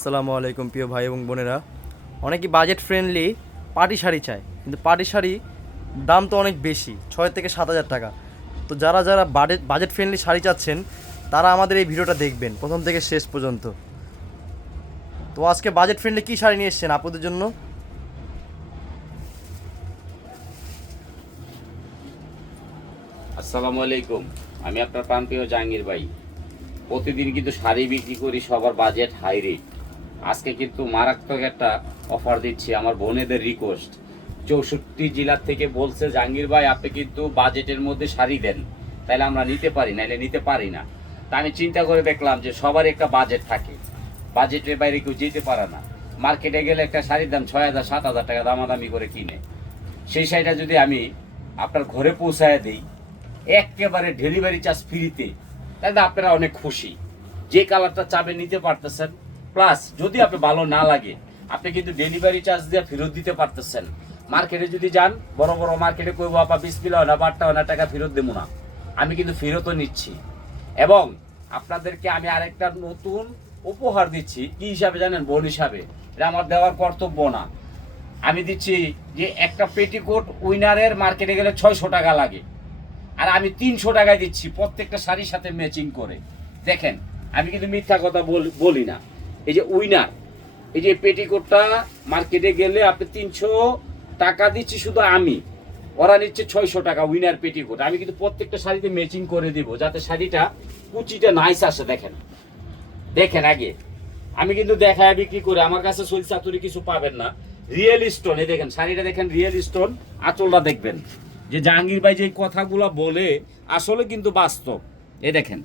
আসসালামু আলাইকুম প্রিয় ভাই এবং বোনেরা। অনেকেই বাজেট ফ্রেন্ডলি পার্টি শাড়ি চায়, কিন্তু পার্টি শাড়ি দাম তো অনেক বেশি, 6 থেকে 7 হাজার টাকা। তো যারা যারা বাজেট ফ্রেন্ডলি শাড়ি চাচ্ছেন তারা আমাদের এই ভিডিওটা দেখবেন প্রথম থেকে শেষ পর্যন্ত। তো আজকে বাজেট ফ্রেন্ডলি কী শাড়ি নিয়ে এসেছেন আপনাদের জন্য? আসসালামু আলাইকুম। আমি আপনার প্রাণপ্রিয় জাহাঙ্গীর ভাই। প্রতিদিন কিন্তু শাড়ি বিক্রি করি, সবার বাজেট হাই রেট। আজকে কিন্তু মারাত্মক একটা অফার দিচ্ছি, আমার বোনেদের রিকোয়েস্ট। 64 জেলার থেকে বলছে জাহাঙ্গীর ভাই আপনি কিন্তু বাজেটের মধ্যে শাড়ি দেন, তাহলে আমরা নিতে পারি, নাহলে নিতে পারি না। তা আমি চিন্তা করে দেখলাম যে সবার একটা বাজেট থাকে, বাজেটের বাইরে কেউ যেতে পারে না। মার্কেটে গেলে একটা শাড়ির দাম 6,000 7,000 টাকা দামাদামি করে কিনে, সেই শাড়িটা যদি আমি আপনার ঘরে পৌঁছায় দিই একেবারে ডেলিভারি চার্জ ফ্রিতে, তাহলে আপনারা অনেক খুশি। যে কালারটা চাবে নিতে পারতেছেন, প্লাস যদি আপনি ভালো না লাগে আপনি কিন্তু ডেলিভারি চার্জ দিয়ে ফেরত দিতে পারতেছেন। মার্কেটে যদি যান, বড় বড় মার্কেটে কইবো আপা 20 কিলো না 52 টাকা ফেরত দেবো না, আমি কিন্তু ফেরতও নিচ্ছি। এবং আপনাদেরকে আমি আরেকটা নতুন উপহার দিচ্ছি। কি হিসাবে জানেন? বোন হিসাবে। এটা আমার দেওয়ার কর্তব্য না, আমি দিচ্ছি যে একটা পেটিকোট উইনারের মার্কেটে গেলে 600 টাকা লাগে, আর আমি 300 টাকায় দিচ্ছি প্রত্যেকটা শাড়ির সাথে ম্যাচিং করে। দেখেন, আমি কিন্তু মিথ্যা কথা বলি না। এই যে উইনার, এই যে পেটিকোটটা মার্কেটে গেলে আপনি 300 টাকা দিচ্ছি শুধু আমি, ওরা নিচ্ছে 600 টাকা উইনার পেটিকোট। আমি কিন্তু প্রত্যেকটা শাড়িতে ম্যাচিং করে দিব, যাতে শাড়িটা কুচিটা নাইস আসে। দেখেন দেখেন আগে আমি কিন্তু দেখায় বিক্রি করে, আমার কাছে সইল চাতুরি কিছু পাবেন না। রিয়েল স্টোন, এই দেখেন শাড়িটা দেখেন, রিয়েল স্টোন। আঁচলটা দেখবেন যে জাহাঙ্গীর ভাই যে কথাগুলো বলে আসলে কিন্তু বাস্তব। এই দেখেন,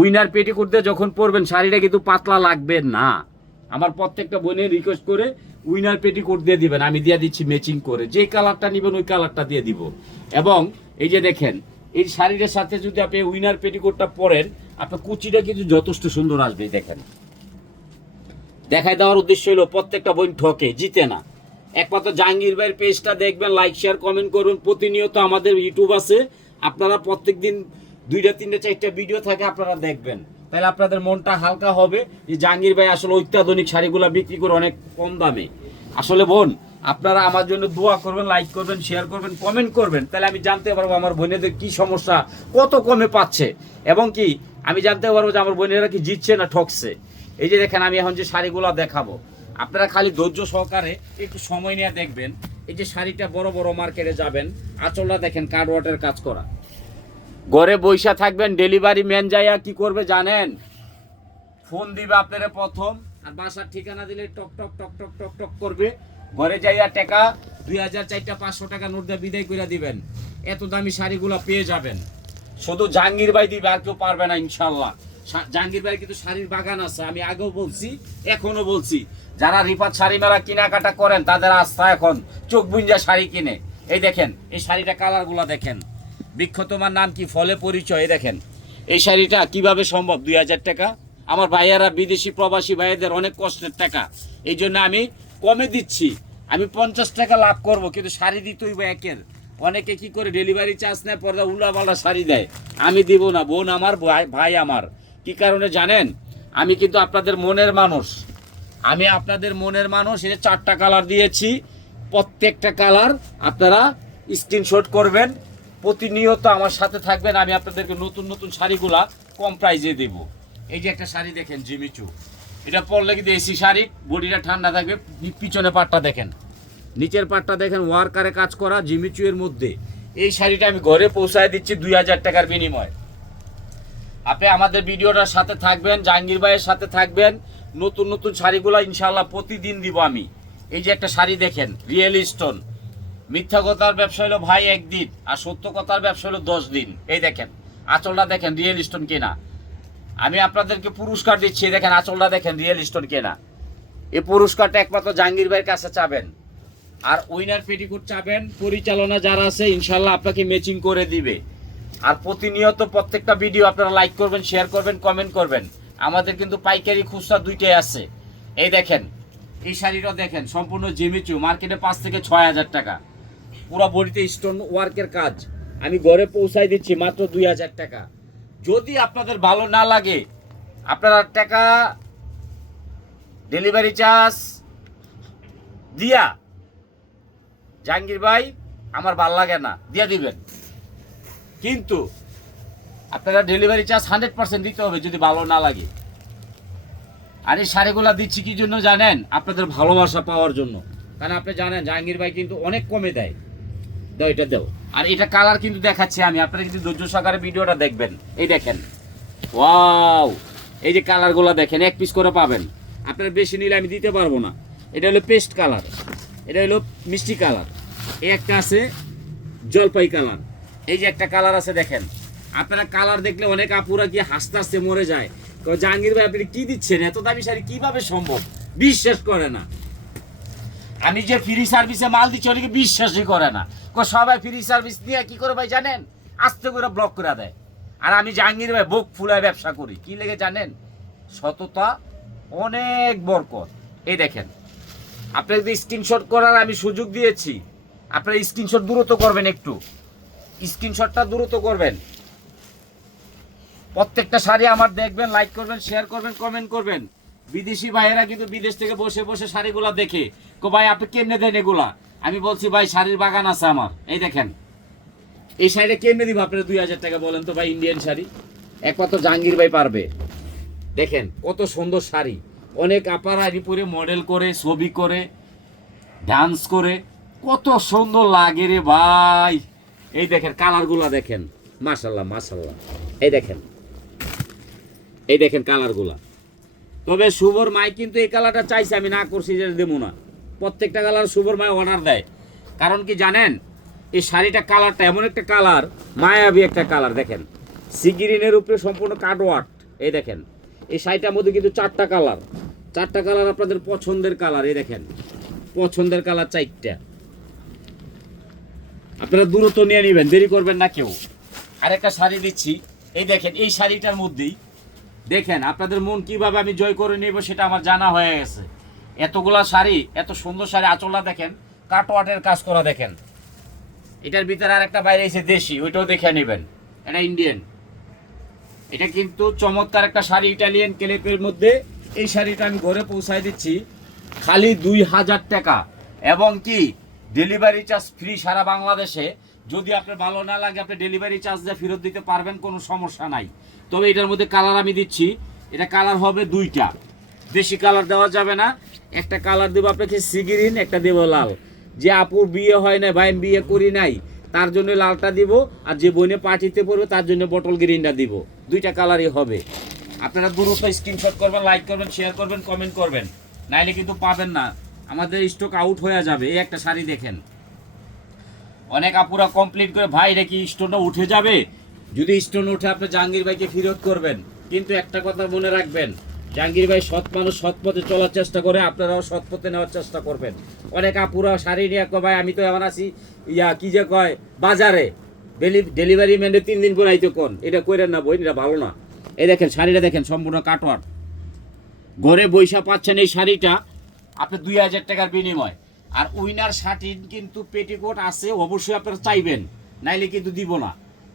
উইনার পেটিকোট দিয়ে যখন পরবেন শাড়িটা কিন্তু পাতলা লাগবে না। আমার প্রত্যেকটা বোনের রিকোয়েস্ট করে উইনার পেটিকোট দিয়ে দিবেন, আমি দিয়ে দিচ্ছি ম্যাচিং করে। যে কালারটা নেবেন ওই কালারটা দিয়ে দিব। এবং এই যে দেখেন, এই শাড়িটার সাথে যদি আপনি উইনার পেটিকোটটা পরেন, আপনার কুচিটা কিন্তু যথেষ্ট সুন্দর আসবে। দেখেন, দেখাই দেওয়ার উদ্দেশ্য হলো প্রত্যেকটা বোন ঠকে, জিতে না। একমাত্র জাহাঙ্গীর ভাইয়ের পেজটা দেখবেন, লাইক শেয়ার কমেন্ট করবেন। প্রতিনিয়ত আমাদের ইউটিউব আছে, আপনারা প্রত্যেক দিন 2টা 3টা 4টা ভিডিও থাকে, আপনারা দেখবেন। তাহলে আপনাদের মনটা হালকা হবে যে জাহাঙ্গীর ভাই আসলে অত্যাধুনিক শাড়িগুলো বিক্রি করে অনেক কম দামে। আসলে বোন, আপনারা আমার জন্য দোয়া করবেন, লাইক করবেন, শেয়ার করবেন, কমেন্ট করবেন, তাহলে আমি জানতে পারবো আমার বোনেদের কি সমস্যা, কত কমে পাচ্ছে, এবং কি আমি জানতে পারবো যে আমার বোনেরা কি জিতছে না ঠকছে। এই যে দেখেন, আমি এখন যে শাড়িগুলো দেখাবো, আপনারা খালি ধৈর্য সহকারে একটু সময় নিয়ে দেখবেন। এই যে শাড়িটা বড় বড় মার্কেটে যাবেন, আঁচলটা দেখেন কার্ডওয়ার্টের কাজ করা। ঘরে বৈশা থাকবেন, ডেলিভারি ম্যান যাইয়া কি করবে জানেন? ফোন দিবে আপনারা প্রথম, আর বাসার ঠিকানা দিলে টক টক টক টক টক টক করবে। ঘরে যাইয়া টাকা 2000 4টা 500 টাকা নোট দিয়ে বিদায় করে দিবেন। এত দামি শাড়িগুলো পেয়ে যাবেন, শুধু জাহাঙ্গীর ভাই দিবে, আর কেউ পারবে না ইনশাল্লাহ। জাহাঙ্গীর ভাই কিন্তু শাড়ির বাগান আছে, আমি আগেও বলছি এখনো বলছি। যারা রিপাত শাড়ি মেলা কেনাকাটা করেন তাদের আস্থা এখন চোখ বুঞ্জা শাড়ি কিনে। এই দেখেন, এই শাড়িটা কালারগুলো দেখেন। বৃক্ষ তোমার নাম কি, ফলে পরিচয়। এই দেখেন, এই শাড়িটা কিভাবে সম্ভব? 2000 টাকা। আমার ভাইয়ারা বিদেশি প্রবাসী ভাইয়াদের অনেক কষ্টের টাকা, এই জন্য আমি কমে দিচ্ছি। আমি 50 টাকা লাভ করব, কিন্তু শাড়ি দিতেই বা একের। অনেকে কি করে ডেলিভারি চার্জ নেয়, পরে উল্লাপাল্লা শাড়ি দেয়। আমি দিব না, বোন আমার, ভাই আমার। কি কারণে জানেন? আমি কিন্তু আপনাদের মনের মানুষ, আমি আপনাদের মনের মানুষ। এই 4টা কালার দিয়েছি, প্রত্যেকটা কালার আপনারা স্ক্রিনশট করবেন, প্রতিনিয়ত আমার সাথে থাকবেন। আমি আপনাদেরকে নতুন নতুন শাড়িগুলা কম প্রাইজে দেব। এই যে একটা শাড়ি দেখেন, জিমিচু, এটা পরলে কিন্তু এসি শাড়ি, বডিটা ঠান্ডা থাকবে। পিছনে পাটটা দেখেন, নিচের পাটটা দেখেন, ওয়ার্কারে কাজ করা জিমিচু এর মধ্যে। এই শাড়িটা আমি ঘরে পৌঁছায় দিচ্ছি 2000 টাকার বিনিময়। আপনি আমাদের ভিডিওটার সাথে থাকবেন, জাহাঙ্গীর ভাইয়ের সাথে থাকবেন। নতুন নতুন শাড়িগুলো ইনশাল্লাহ প্রতিদিন দিব আমি। এই যে একটা শাড়ি দেখেন, রিয়েল স্টোন। মিথ্যা কথার ব্যবসা হলো ভাই একদিন, আর সত্য কথার ব্যবসা হলো 10 দিন। এই দেখেন, আঁচলটা দেখেন, রিয়েল স্টোন কেনা। আমি আপনাদেরকে পুরস্কার দিচ্ছি, দেখেন আঁচলটা দেখেন, রিয়েল স্টোন কেনা। এই পুরস্কারটা একমাত্র জাহাঙ্গীর ভাইয়ের কাছে চাবেন। আর উইনার পেটিকোট চাবেন, পরিচালনা যারা আছে ইনশাল্লাহ আপনাকে ম্যাচিং করে দিবে। আর প্রতিনিয়ত প্রত্যেকটা ভিডিও আপনারা লাইক করবেন, শেয়ার করবেন, কমেন্ট করবেন। আমাদের কিন্তু পাইকারি খুচরা দুইটাই আছে। এই দেখেন, এই শাড়িটা দেখেন, সম্পূর্ণ জিমিচু, মার্কেটে 5 থেকে 6000 টাকা, পুরো বডিতে স্টোন ওয়ার্কের কাজ। আমি ঘরে পৌঁছাই দিচ্ছি মাত্র 2000 টাকা। যদি আপনাদের ভালো না লাগে, আপনারা টাকা ডেলিভারি চার্জ দিয়া জাহাঙ্গীর ভাই আমার ভাল লাগে না, দিয়া দিবেন, কিন্তু আপনারা ডেলিভারি চার্জ 100% দিতে হবে যদি ভালো না লাগে। আর এই শাড়িগুলা দিচ্ছি কি জন্য জানেন? আপনাদের ভালোবাসা পাওয়ার জন্য। কারণ আপনি জানেন জাহাঙ্গীর ভাই কিন্তু অনেক কমে দেয়। দাও এটা দাও। আর এটা কালার কিন্তু দেখাচ্ছি আমি, আপনারা কিন্তু ধৈর্য সহকারে ভিডিওটা দেখবেন। এই দেখেন, ওয়াও, এই যে কালারগুলো দেখেন, এক পিস করে পাবেন। আপনারা বেশি নিলে আমি দিতে পারবো না। এটা হলো পেস্ট কালার, এটা হলো মিষ্টি কালার, এই একটা আছে জলপাই কালার, এই যে একটা কালার আছে দেখেন। আপনারা কালার দেখলে অনেক আপুরা কি হাসতে হাসতে মরে যায়, জাহাঙ্গীর ভাই আপনি কি দিচ্ছেন, এত দামি শাড়ি কিভাবে সম্ভব, বিশ্বাস করে না। আমি যে ফ্রি সার্ভিসে মাল দিচ্ছি অনেকে বিশ্বাসই করে না, সবাই ফ্রি সার্ভিস দিয়ে কি করে ভাই জানেন, আস্তে করে ব্লক করে দেয়। আর আমি জাহাঙ্গীর ভাই বুক ফুলায় ব্যবসা করি, কি লেগে জানেন, সততা, অনেক বরকত। এই দেখেন, আপনার যদি স্ক্রিনশট করার আমি সুযোগ দিয়েছি, আপনারা স্ক্রিনশট দ্রুত করবেন, একটু স্ক্রিনশটটা দ্রুত করবেন। প্রত্যেকটা শাড়ি আমার দেখবেন, লাইক করবেন, শেয়ার করবেন, কমেন্ট করবেন। বিদেশি ভাইয়েরা কিন্তু বিদেশ থেকে বসে বসে শাড়িগুলা দেখে, ভাই আপনি কেমনে দেন এগুলা? আমি বলছি ভাই শাড়ির বাগান আছে আমার। এই দেখেন, এই শাড়িটা কেমনে দিব আপনার 2000 টাকা বলেন তো ভাই? ইন্ডিয়ান শাড়ি একমাত্র জাহাঙ্গীর ভাই পারবে। দেখেন কত সুন্দর শাড়ি, অনেক আপারা পরে মডেল করে, ছবি করে, ডান্স করে, কত সুন্দর লাগে রে ভাই। এই দেখেন কালারগুলা দেখেন, মাশাল্লাহ মাশাল্লাহ। এই দেখেন, এই দেখেন কালারগুলা। তবে শুভর মাই কিন্তু এই কালারটা চাইছে, আমি না করছি যে দেবো না। প্রত্যেকটা কালার শুভর মাই অর্ডার দেয়। কারণ কি জানেন, এই শাড়িটা কালারটা এমন একটা কালার, মায়াবী একটা কালার। দেখেন সিগ্রিনের উপরে সম্পূর্ণ কাটওয়ার্ক। এই দেখেন, এই শাড়িটার মধ্যে কিন্তু 4টা কালার, 4টা কালার আপনাদের পছন্দের কালার। এই দেখেন পছন্দের কালার 4টা। আপনারা দ্রুত নিয়ে নেবেন, দেরি করবেন না কেউ। আরেকটা শাড়ি দিচ্ছি, এই দেখেন, এই শাড়িটার মধ্যেই দেখেন আপনাদের মন কিভাবে আমি জয় করে নেব সেটা আমার জানা হয়ে গেছে। এতগুলা শাড়ি, এত সুন্দর শাড়ি, আঁচলটা দেখেন কাটওয়ার্কের কাজ করা। দেখেন এটার ভিতরে আরেকটা বাইরে এসে দেশি, ওইটাও দেখে নেবেন, এটা ইন্ডিয়ান। এটা কিন্তু চমৎকার একটা শাড়ি, ইটালিয়ান ক্লেপের মধ্যে। এই শাড়িটা আমি ঘরে পৌঁছায় দিচ্ছি খালি 2000 টাকা, এবং কি ডেলিভারি চার্জ ফ্রি সারা বাংলাদেশে। যদি আপনার ভালো না লাগে আপনি ডেলিভারি চার্জ দিয়ে ফেরত দিতে পারবেন, কোনো সমস্যা নাই। তবে এটার মধ্যে কালার আমি দিচ্ছি, এটা কালার হবে 2টা, বেশি কালার দেওয়া যাবে না। একটা কালার দেবো আপনাকে সিগ্রিন, একটা দেবো লাল। যে আপুর বিয়ে হয় না, ভাই বিয়ে করি নাই, তার জন্য লালটা দিব, আর যে বইনে পার্টিতে পড়বে তার জন্য বটল গ্রিনটা দিব। 2টা কালারই হবে। আপনারা দ্রুত স্ক্রিনশট করবেন, লাইক করবেন, শেয়ার করবেন, কমেন্ট করবেন, নাইলে কিন্তু পাবেন না, আমাদের স্টক আউট হয়ে যাবে। এই একটা শাড়ি দেখেন, অনেক আপুরা কমপ্লিট করে, ভাই এটা কি স্টোনটা উঠে যাবে? যদি স্টোন উঠে আপনি জাহাঙ্গীর ভাইকে ফেরত করবেন। কিন্তু একটা কথা মনে রাখবেন, জাহাঙ্গীর ভাই সৎ মানুষ, সৎ পথে চলার চেষ্টা করে, আপনারাও সৎ পথে নেওয়ার চেষ্টা করবেন। অনেক আপুরা শাড়ি নিয়ে ভাই আমি তো এমন আছি কি যে কয় বাজারে, ডেলিভারি ম্যানে 3 দিন পর আইতে কোন, এটা কইরেন না বই, এটা ভালো না। এই দেখেন শাড়িটা দেখেন, সম্পূর্ণ কাটওয়ার্ক, ঘরে বৈশা পাচ্ছেন এই শাড়িটা আপনি 2000 টাকার বিনিময়। আর উইনার শার্টিন কিন্তু পেটিকোট আছে, অবশ্যই আপনারা চাইবেন, নাইলে কিন্তু দিব না।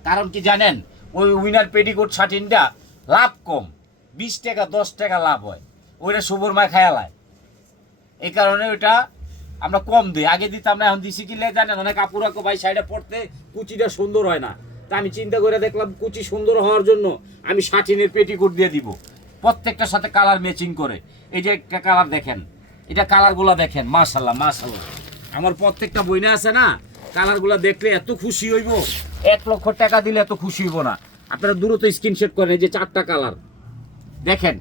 কারণ কি জানেন, ওই উইনার পেটিকোট শার্টিনটা লাভ কম, 20 টাকা 10 টাকা লাভ হয়, ওইটা শুভর মায় খায়ালায়। এই কারণে ওইটা আমরা কম দিই, আগে দিতাম না, এখন দিছি কিনলে জানেন অনেক আপুরা ভাই শাড়িটা পরতে কুচিটা সুন্দর হয় না। তা আমি চিন্তা করে দেখলাম কুচি সুন্দর হওয়ার জন্য আমি শার্টিনের পেটিকোট দিয়ে দিব, প্রত্যেকটার সাথে কালার ম্যাচিং করে। এই যে একটা কালার দেখেন, এটা কালারগুলো দেখেন, মাশাল্লাহ মাশাল্লাহ। আমার প্রত্যেকটা বইনা আছে না, কালারগুলো দেখলে এত খুশি হইব, 1 লক্ষ টাকা দিলে এত খুশি হইব না। আপনারা দ্রুত স্ক্রিনশট করেন। এই যে 4টা কালার দেখেন,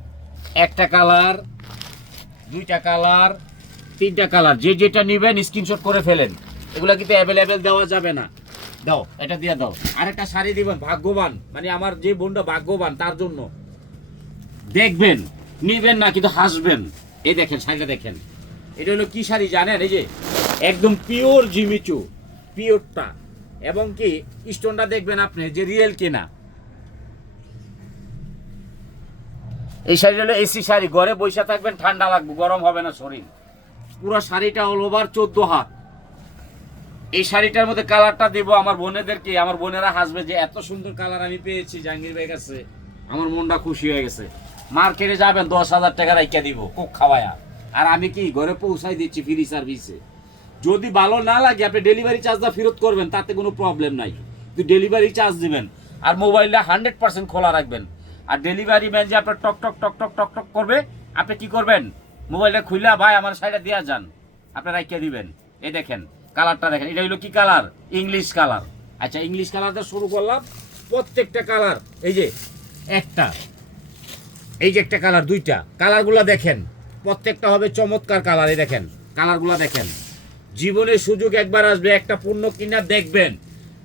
একটা কালার, 2টা কালার, 3টা কালার, যে যেটা নেবেন স্ক্রিনশট করে ফেলেন। এগুলো কিন্তু অ্যাভেলেবেল দেওয়া যাবে না। দাও, এটা দিয়ে দাও। আরেকটা শাড়ি দিবেন, ভাগ্যবান, মানে আমার যে বোনটা ভাগ্যবান তার জন্য দেখবেন, নিবেন না কিন্তু হাসবেন। এই দেখেন শাড়িটা দেখেন, এটা হলো কি শাড়ি জানেন, এই যে একদম পিওর জিমিচু, পিওরটা, এবং কি স্টোনটা দেখবেন আপনি যে রিয়েল কেনা। এই শাড়িটা হলো এসি শাড়ি, ঘরে বসে থাকবেন, ঠান্ডা লাগবে, গরম হবে না শরীর। পুরো শাড়িটা অল ওভার 14 হাত। এই শাড়িটার মধ্যে কালারটা দিব আমার বোনেদেরকে, আমার বোনেরা হাসবে যে এত সুন্দর কালার আমি পেয়েছি জাহাঙ্গীর ভাইয়ের কাছে, আমার মনটা খুশি হয়ে গেছে। মার্কেটে যাবেন 10,000 টাকা রাইখা দিব কোক খাওয়ায়া। আর আমি কি ঘরে পৌঁছাই দিচ্ছি ফ্রি সার্ভিসে। যদি ভালো না লাগে আপনি ডেলিভারি চার্জটা ফেরত করবেন, তাতে কোনো প্রবলেম নাই, কিন্তু ডেলিভারি চার্জ দিবেন। আর মোবাইলটা 100% খোলা রাখবেন। আর ডেলিভারি ম্যান যে আপনার টক টক টক টক টক টক করবে, আপনি কি করবেন, মোবাইলটা খুলে ভাই আমার সাইডে দিয়ে যান, আপনি রাখিয়ে দিবেন। এই দেখেন কালারটা দেখেন, এটা হলো কি কালার, ইংলিশ কালার। আচ্ছা ইংলিশ কালারটা শুরু করলাম, প্রত্যেকটা কালার এই যে একটা, এই যে একটা কালার, দুইটা কালারগুলো দেখেন, প্রত্যেকটা হবে চমৎকার কালার। এই দেখেন কালারগুলো দেখেন। জীবনের সুযোগ একবার আসবে, একটা পণ্য কিনা দেখবেন।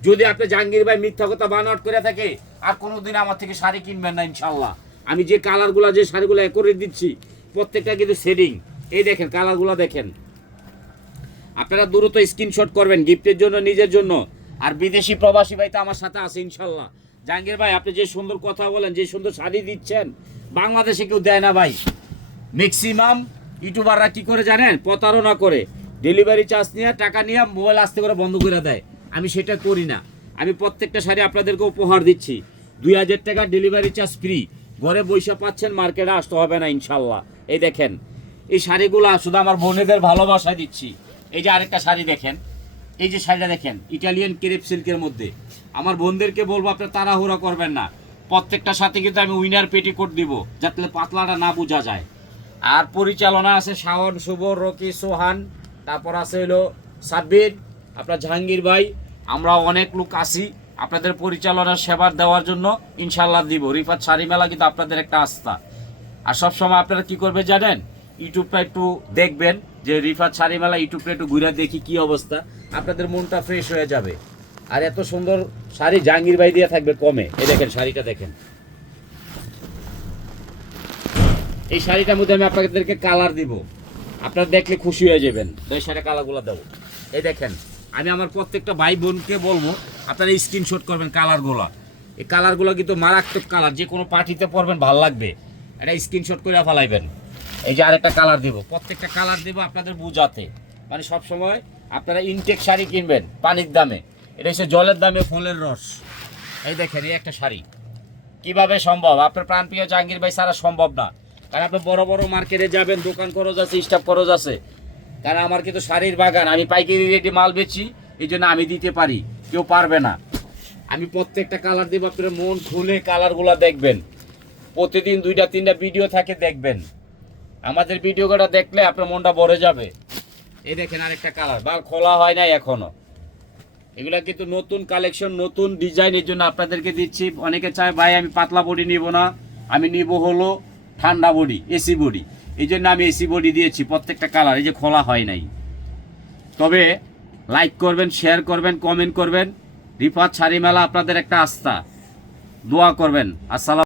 যদি আপনি জাহাঙ্গীর ভাই মিথ্যা কথা বানাট করে থাকে, আর কোনোদিন আমার থেকে শাড়ি কিনবেন না ইনশাল্লাহ। আমি যে কালারগুলো, যে শাড়িগুলো করে দিচ্ছি, প্রত্যেকটা কিন্তু শেডিং। এই দেখেন কালারগুলো দেখেন। আপনারা দ্রুত স্ক্রিনশট করবেন গিফটের জন্য, নিজের জন্য। আর বিদেশি প্রবাসী ভাই তো আমার সাথে আছে ইনশাল্লাহ। জাহাঙ্গীর ভাই আপনি যে সুন্দর কথা বলেন, যে সুন্দর শাড়ি দিচ্ছেন, বাংলাদেশে কেউ দেয় না ভাই। ম্যাক্সিমাম ইউটিউবাররা কি করে জানেন, প্রতারণা করে ডেলিভারি চার্জ নিয়ে টাকা নিয়ে মোবাইল আসতে করে বন্ধ করে দেয়। আমি সেটা করি না। আমি প্রত্যেকটা শাড়ি আপনাদেরকে উপহার দিচ্ছি, 2000 টাকা ডেলিভারি চার্জ ফ্রি। ঘরে বৈশা পাচ্ছেন, মার্কেটে আসতে হবে না ইনশাল্লাহ। এই দেখেন এই শাড়িগুলো শুধু আমার বোনেদের ভালোবাসায় দিচ্ছি। এই যে আরেকটা শাড়ি দেখেন, এই যে শাড়িটা দেখেন, ইটালিয়ান ক্রেপ সিল্কের মধ্যে। আমার বোনদেরকে বলবো আপনার তাড়াহুড়া করবেন না, প্রত্যেকটা সাথে কিন্তু আমি উইনার পেটিকোট দিব, যাতে পাতলাটা না বোঝা যায়। আর পরিচালনা আছে শাওন, শুভ, রকি, সোহান, তারপর আছে হলো সাব্বির, আপনার জাহাঙ্গীর ভাই। আমরা অনেক লোক আসি আপনাদের পরিচালনার সেবার দেওয়ার জন্য, ইনশাল্লাহ দিব। রিফাত শাড়ি মেলা কিন্তু আপনাদের একটা আস্থা। আর সবসময় আপনারা কি করবে জানেন, ইউটিউবটা একটু দেখবেন, যে রিফাত শাড়ি মেলা ইউটিউবটা একটু ঘুরে দেখি কি অবস্থা, আপনাদের মনটা ফ্রেশ হয়ে যাবে। আর এত সুন্দর শাড়ি জাহাঙ্গীর ভাই দিয়ে থাকবে কমে। এই দেখেন শাড়িটা দেখেন, এই শাড়িটার মধ্যে আমি আপনাদেরকে কালার দিব, আপনারা দেখলে খুশি হয়ে যাবেন। তো এই শাড়ি কালারগুলো দেবো। এই দেখেন আমি আমার প্রত্যেকটা ভাই বোনকে বলবো আপনারা স্ক্রিনশট করবেন কালারগুলো। এই কালারগুলো কিন্তু মারাত্মক কালার, যে কোনো পার্টিতে পরবেন ভালো লাগবে, এটা স্ক্রিনশট করে ফেলাইবেন। এই যে আরেকটা কালার দিব, প্রত্যেকটা কালার দেবো আপনাদের বুঝাতে, মানে সবসময় আপনারা ইনটেক শাড়ি কিনবেন পানির দামে, এটা হচ্ছে জলের দামে ফলের রস। এই দেখেন এই একটা শাড়ি কিভাবে সম্ভব, আপনার প্রাণপ্রিয় জাহাঙ্গীর ভাই ছাড়া সম্ভব না। কারণ আপনি বড় বড় মার্কেটে যাবেন, দোকান খরচ আছে, স্টাফ খরচ আছে। কারণ আমার কিন্তু শাড়ির বাগান, আমি পাইকারি রেটে মাল বেচি, এই জন্য আমি দিতে পারি, কেউ পারবে না। আমি প্রত্যেকটা কালার দেবো, আপনারা মন খুলে কালারগুলো দেখবেন। প্রতিদিন 2টা 3টা ভিডিও থাকে দেখবেন, আমাদের ভিডিওটা দেখলে আপনার মনটা ভরে যাবে। এই দেখেন আরেকটা কালার, বা খোলা হয় নাই এখনো। এগুলা কিন্তু নতুন কালেকশন, নতুন ডিজাইনের জন্য আপনাদেরকে দিচ্ছি। অনেকে চায় ভাই আমি পাতলা বডি নিব না, আমি নিব হলো ঠান্ডা বডি, এসি বডি। এই জন্য আমি এসি বডি দিয়েছি প্রত্যেকটা কালার। এই যে খোলা হয় নাই। তবে লাইক করবেন, শেয়ার করবেন, কমেন্ট করবেন। রিফাত শাড়ি মেলা আপনাদের একটা আস্থা, দোয়া করবেন। আসসালাম।